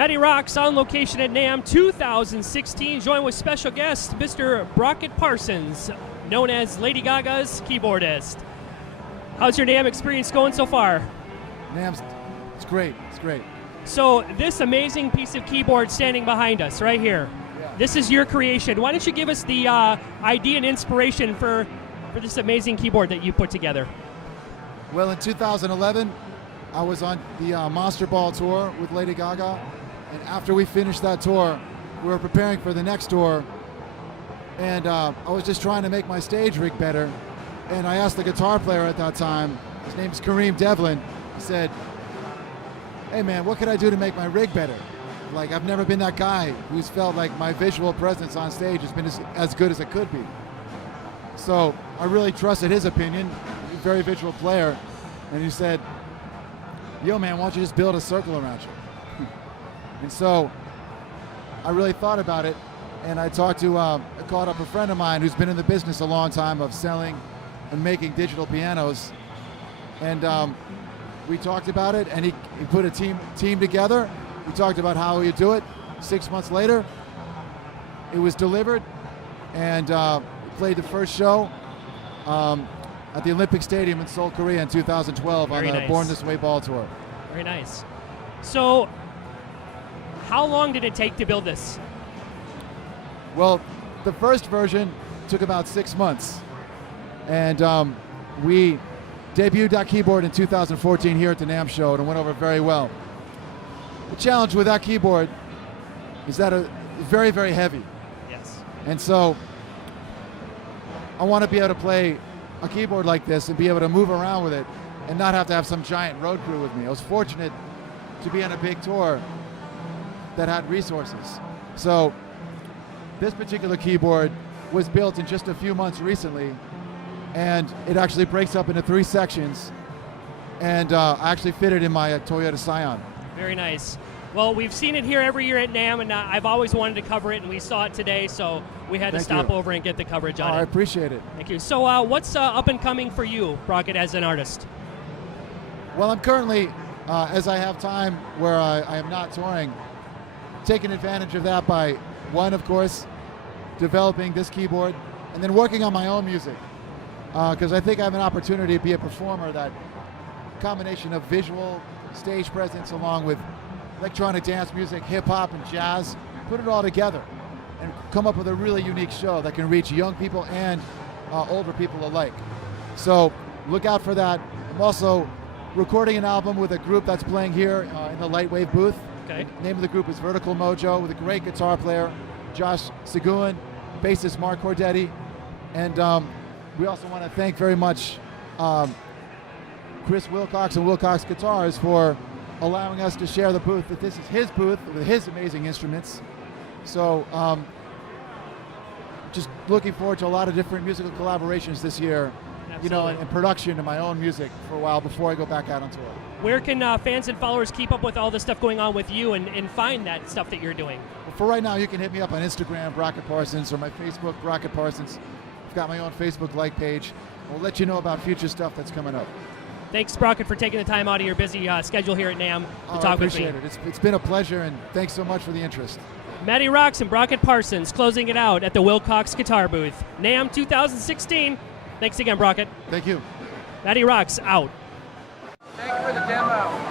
MattyRocks on location at NAMM 2016, joined with special guest Mr. Brockett Parsons, known as Lady Gaga's keyboardist. How's your NAMM experience going so far? NAMM's, it's great, it's great. So this amazing piece of keyboard standing behind us right here, this is your creation. Why don't you give us the idea and inspiration for this amazing keyboard that you put together? Well, in 2011, I was on the Monster Ball tour with Lady Gaga, and after we finished that tour, we were preparing for the next tour, and I was just trying to make my stage rig better, and I asked the guitar player at that time, his name's Kareem Devlin, I said, hey man, what can I do to make my rig better? Like, I've never been that guy who's felt like my visual presence on stage has been as good as it could be. So I really trusted his opinion, he's a very visual player, and he said, yo man, why don't you just build a circle around you? And so I really thought about it, and I called up a friend of mine who's been in the business a long time of selling and making digital pianos, and we talked about it, and he put a team together. We talked about how he'd do it. 6 months later, it was delivered, and played the first show at the Olympic Stadium in Seoul, Korea in 2012 on the Born This Way Ball Tour. Very nice. So, how long did it take to build this? Well, the first version took about 6 months, and we debuted that keyboard in 2014 here at the NAMM show, and it went over very well. The challenge with that keyboard is that it's very, very heavy. Yes. And so I want to be able to play a keyboard like this and be able to move around with it and not have to have some giant road crew with me. I was fortunate to be on a big tour that had resources. So this particular keyboard was built in just a few months recently, and it actually breaks up into 3 sections, and I actually fit it in my Toyota Scion. Very nice. Well, we've seen it here every year at NAMM, and I've always wanted to cover it, and we saw it today, so we had to stop over and get the coverage on it. I appreciate it. Thank you. So what's up and coming for you, Brockett, as an artist? Well, I'm currently, as I have time where I am not touring, taking advantage of that by, one, of course, developing this keyboard, and then working on my own music. Because I think I have an opportunity to be a performer, that combination of visual stage presence along with electronic dance music, hip-hop, and jazz, put it all together and come up with a really unique show that can reach young people and older people alike. So look out for that. I'm also recording an album with a group that's playing here in the Lightwave booth. Okay. The name of the group is Vertical Mojo, with a great guitar player, Josh Seguin, bassist Mark Cordetti, and we also want to thank very much Chris Wilcox and Wilcox Guitars for allowing us to share the booth. That this is his booth with his amazing instruments. So just looking forward to a lot of different musical collaborations this year. Absolutely. You know, and production of my own music for a while before I go back out on tour. Where can fans and followers keep up with all the stuff going on with you and find that stuff that you're doing? Well, for right now, you can hit me up on Instagram, Brockett Parsons, or my Facebook, Brockett Parsons. I've got my own Facebook like page. We'll let you know about future stuff that's coming up. Thanks, Brockett, for taking the time out of your busy schedule here at NAMM to talk with me. I appreciate it. It's been a pleasure, and thanks so much for the interest. MattyRocks and Brockett Parsons closing it out at the Wilcox Guitar booth. NAMM 2016. Thanks again, Brockett. Thank you. MattyRocks out. Thank you for the demo.